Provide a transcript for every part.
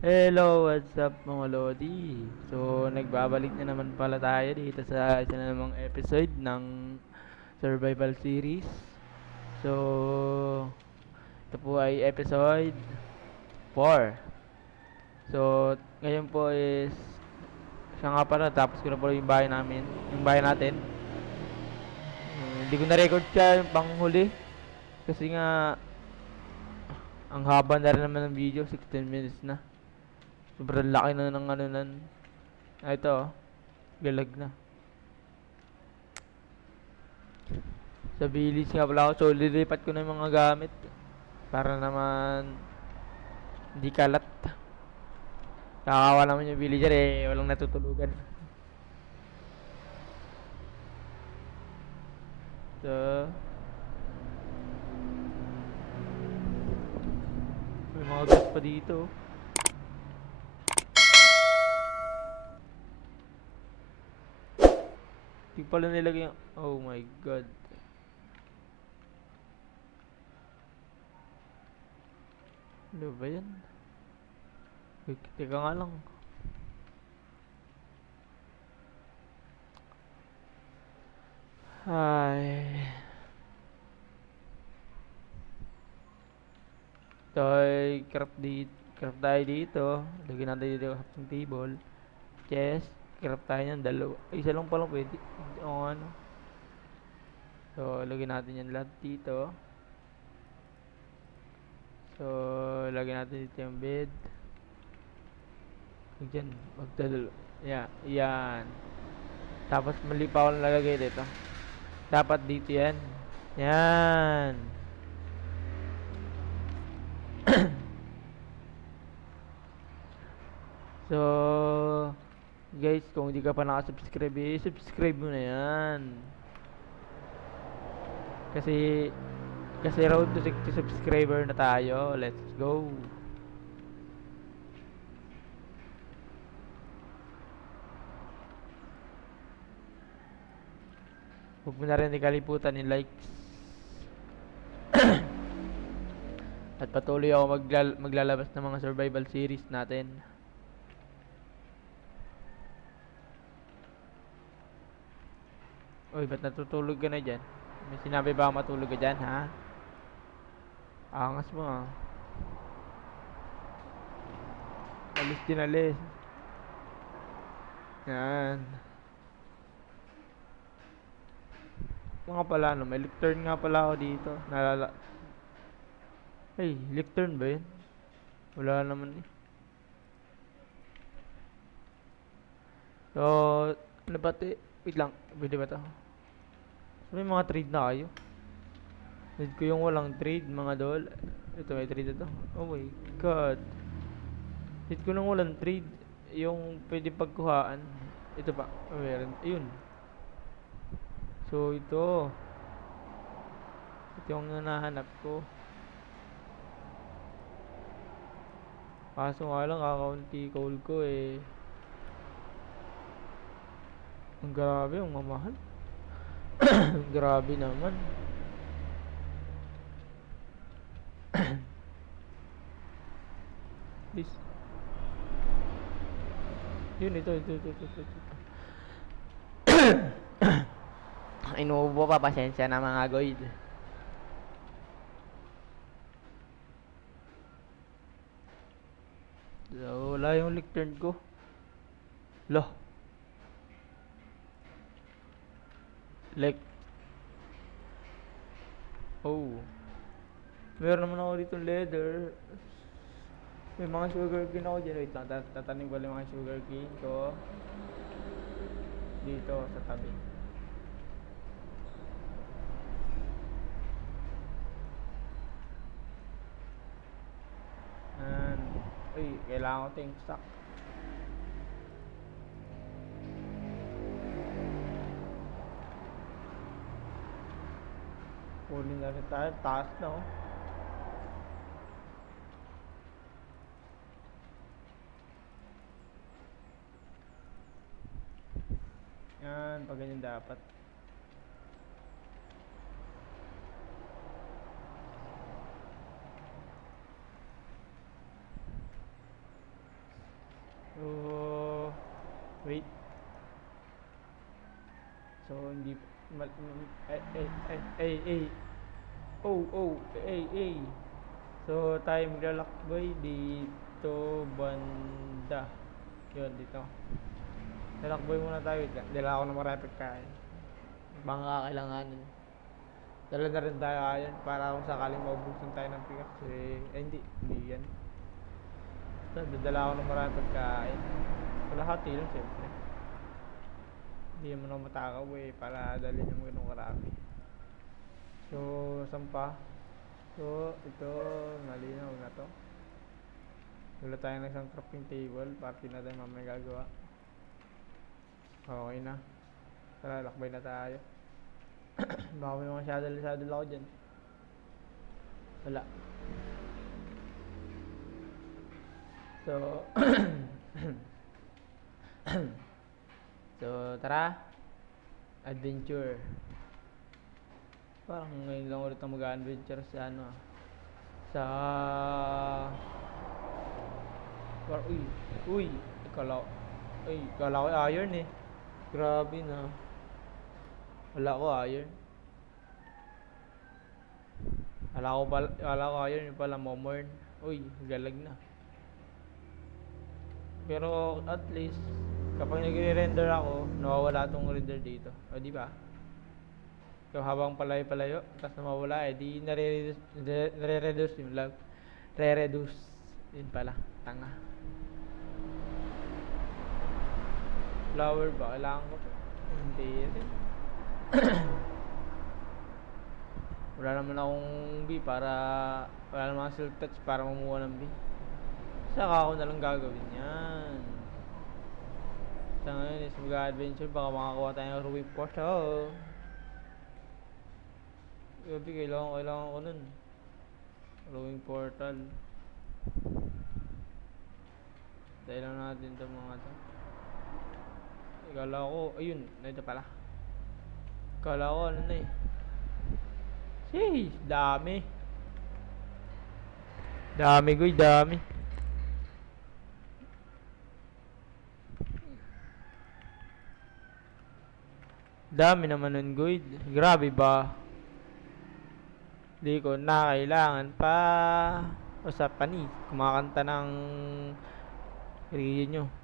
Hello, what's up mga Lodi? So, nagbabalik na naman pala tayo dito sa isa na namang episode ng survival series. So, ito po ay episode 4. So, ngayon po is siya nga pala, tapos ko na po yung bahay namin, yung bahay natin. Hmm, Hindi ko na-record siya yung panghuli. Kasi nga, ang haba na rin naman ng video, 16 minutes na. Sobrang laki na ng ano nan. Ah, ito oh. Galag na. Sa village nga pala ako. So, lilipat ko na yung mga gamit. Para naman hindi kalat. Kakawa naman yung villager eh. Walang natutulugan. So, may mga gas pa dito. Di pala nilagay yung... Oh my god. Ano ba yan? Teka nga lang. Ay. Ito ay craft dito. Craft tayo dito. Lagyan natin dito yung table. Chest. Craft tayo ng dalawa. Isa lang palang pwede. O ano. So, lagyan natin yan lahat dito. So, lagyan natin dito yung bed. Dyan. Magdadalo. Yeah, yan. Tapos mali pa ako nalagay dito. Dapat dito yan. Yan. so, guys, kung hindi ka pa nakasubscribe, eh, subscribe mo na yan. Kasi, kasi road to 60 subscriber na tayo. Let's go. Huwag mo na rin ikaliputan yung likes. At patuloy ako maglal- maglalabas ng mga survival series natin. Uy, ba't natutulog ka na dyan? May sinabi ba matulog ka dyan, ha? Angas mo, ah. Alis din alis. Yan. Nga pala, no? May lectern nga pala ako dito. Nalala... Hey, lectern ba yun? Wala naman eh. So, ano ba ito? Wait lang, pwede ba ito? May mga trade na kayo. Need ko yung walang trade, mga dol. Ito, may trade ito. Oh my god. Need ko ng walang trade. Yung pwede pagkuhaan. Ito pa. Oh, meron. Ayun. So, ito. Ito yung nahanap ko. Kaso nga lang, kakaunti coal ko eh. Ang grabe, ang mamahal. grabe naman. Please. Yun, ito, ito, ito, ito, ito. ito. Inuubo pa, pasensya na mga goyd. So, wala yung lectern ko. Lo. Lek. Oh. Meron naman ako dito leather. May mga sugar cane ako dyan. Wait lang, tat- tatanim ko lang mga sugar cane ko. Dito sa tabi. And, uy, kailangan ko ito yung stock. Kunin lang tayo. Taas na oh. Yan, pag ganyan dapat. So, wait. So, hindi, mal, ay, ay, ay, ay oh oh ay ay so tayo maglalakbay dito banda. Yun dito. Lalakbay muna tayo. Dala ako ng marami pagkain baka kakailanganin dala na rin tayo ayan para kung sakaling maubusan tayo ng pickaxe eh, eh hindi. Hindi yan. Basta dadala ako ng marami pagkain kalahati lang siyempre. Hindi naman ako matakaw eh para dalhin yung ganun karami so saan pa so ito malinaw na to. Wala tayo ng isang crafting table. Para di natin mamaya gagawa. Okay na. Tara lakbay na tayo. Baka may mga saddle ako dyan. Wala. So so tara. Adventure parang ngayon lang ulit ako mag-adventure sa ano ah. sa par uy uy kala uy kala ko iron eh grabe na wala ko iron wala ko pala wala ko iron pala momorn uy galag na pero at least kapag nagre-render ako, nawawala tong render dito. O di ba? So habang palayo-palayo, tapos nawawala eh di nare-reduce nare- nare-reduce yung lag. Re-reduce din pala. Tanga. Flower ba? Kailangan ko to. Hindi rin. wala naman akong B para wala naman silk touch para mamuha ng B. Saka ako na lang gagawin yan. Sa ngayon is mag-adventure, baka makakuha tayo ng ruby portal. Gabi, kailangan, kailangan ko nun. Rowing portal. Dahil lang natin itong mga to. Ikala ko, ayun, ito pala. Ikala ko, ano na eh. Sheesh, dami. Dami, guy, dami. Dami naman nun, Guide. Grabe ba? Di ko na kailangan pa usapan eh. Kumakanta ng Rio nyo.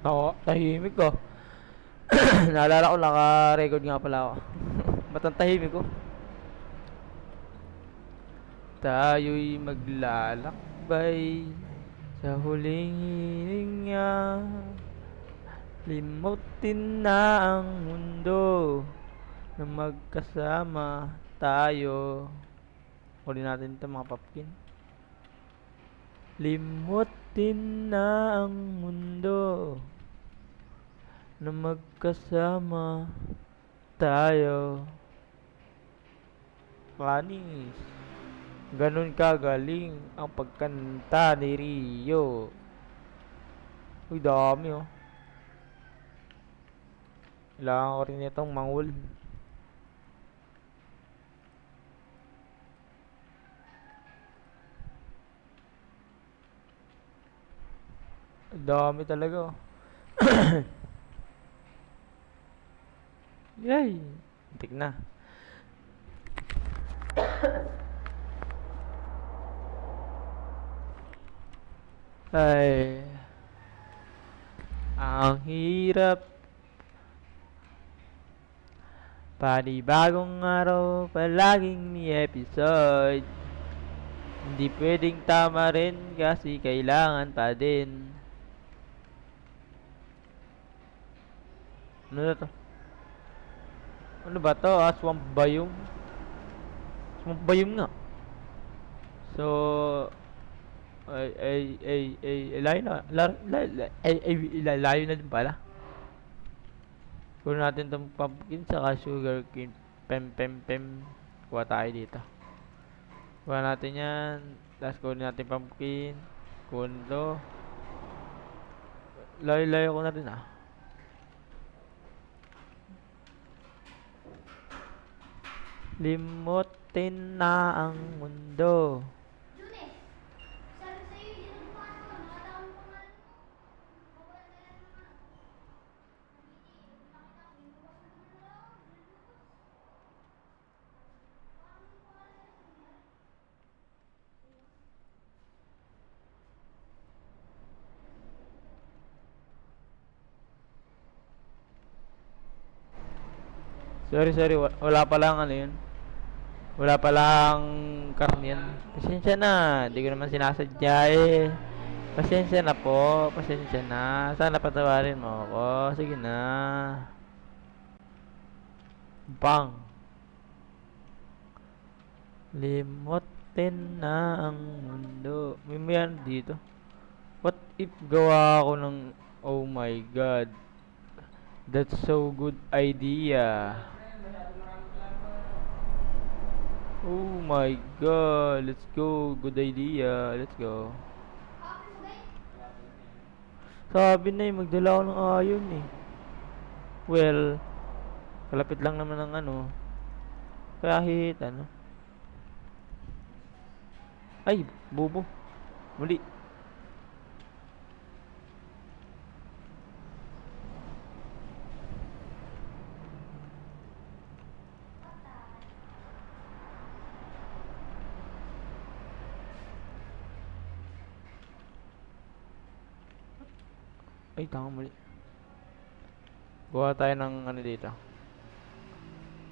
Ako, tahimik ko. Naalala ko, naka-record nga pala ako. Ba't ang tahimik ko? Tayo'y maglalakbay sa huling hininga. Limutin na ang mundo na magkasama tayo. Huli natin ito mga papkin. Limutin na ang mundo na magkasama tayo. Panis. Ganun kagaling ang pagkanta ni Rio. Uy, dami oh. Kailangan ko rin itong mangul. Ang Dami talaga oh. Yay! Tik na. Ay. Ang hirap. Panibagong araw, palaging may episode. Hindi pwedeng tama rin kasi kailangan pa din. Ano na to? Ano ba to? Ah, swamp biome? Sumambayom nga. So, ay, ay, ay, ay, ay, layo na, la, la, la, ay, ay, ay, layo na din pala. Kunin natin tong pumpkin saka sugar cane. Pem, pem, pem. Kuha tayo dito. Kuha natin yan. Tapos kunin natin pumpkin. Kunin to. Layo-layo ko na rin ah. Limutin na ang mundo. Sorry, sorry. wa- Wala pa lang ano yun. Wala pa lang karne yan. Pasensya na. Hindi ko naman sinasadya eh. Pasensya na po. Pasensya na. Sana patawarin mo ako. Sige na. Bang. Limutin na ang mundo. May may ano dito. What if gawa ako ng Oh my god. That's so good idea. Oh my god, let's go. Good idea. Let's go. Sabi na eh, magdala ako ng ayon eh. Well, kalapit lang naman ng ano. Kahit ano. Ay, bobo. Muli. Ay, tama muli. Gawa tayo ng ano dito.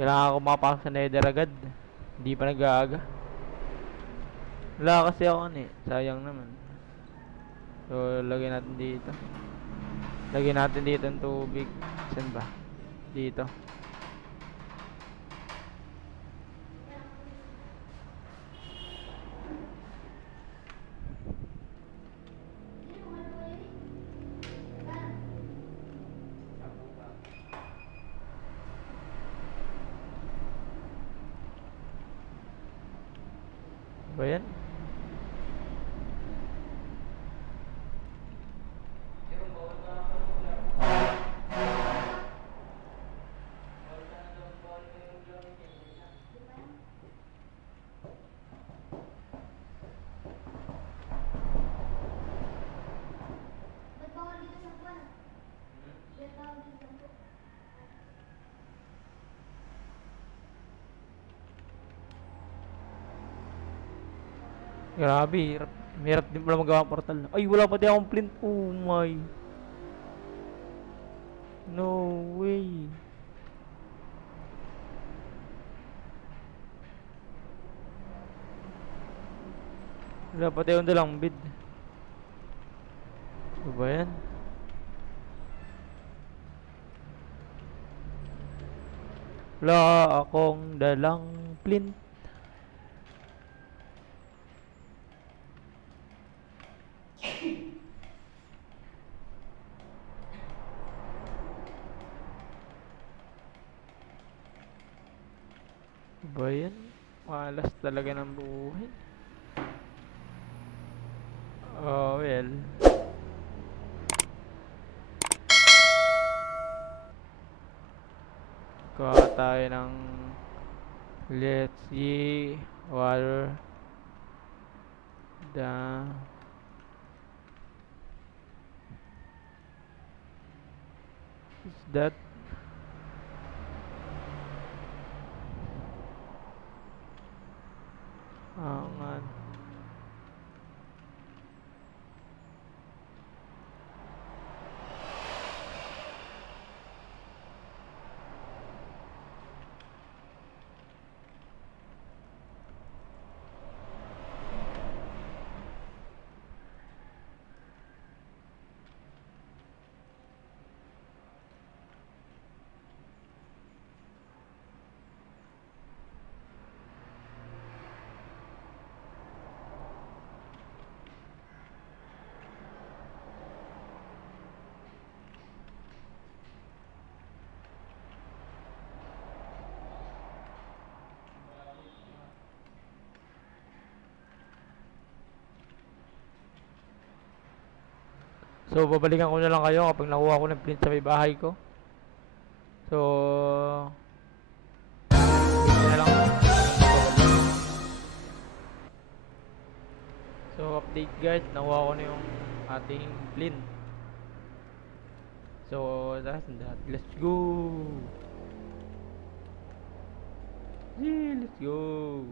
Kailangan ko makapasok sa nether agad. Hindi pa nag-aaga. Wala kasi ako ano eh. Sayang naman. So, lagyan natin dito. Lagyan natin dito ang tubig. Saan ba? Dito. Grabe, hirap. Hirap din pala magawa ang portal. Ay, wala pati akong flint. Oh my. No way. Wala pati akong dalang bid. Ano ba yan? Wala akong dalang flint. Ba yan? Malas talaga ng buhay. Oh, well. Kuha tayo ng let's see water the is that angan So, babalikan ko na lang kayo kapag nakuha ko ng print sa may bahay ko. So, na lang. So, update guys, nakuha ko na yung ating print. So, that's that. Let's go! Yeah, let's go!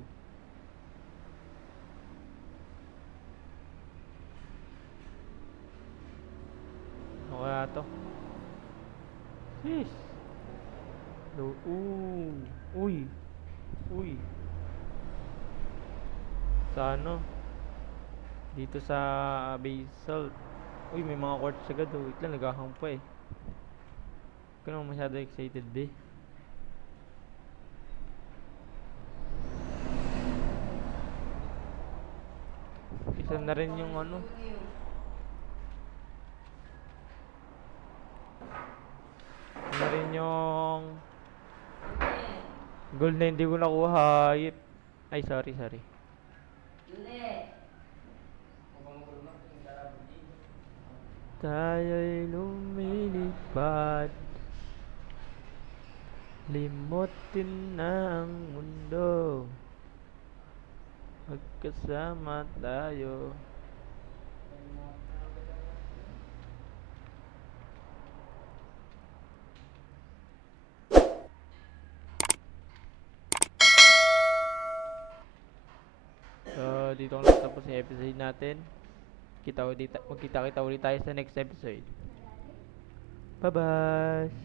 Ano kaya to? Sis! Do, ooh, uy! Uy! Sa ano? Dito sa basalt. Uy, may mga quartz agad oh. Wait lang, naghahang pa eh. Huwag ka naman masyado excited, be. Isa na rin yung ano. Na rin yung gold na hindi ko nakuha. Yip. Ay, sorry, sorry. Tayo'y lumilipad Limutin na ang mundo Magkasama tayo So, dito ko lang tapos yung episode natin. Kita ulit magkita kita ulit tayo sa next episode. Bye bye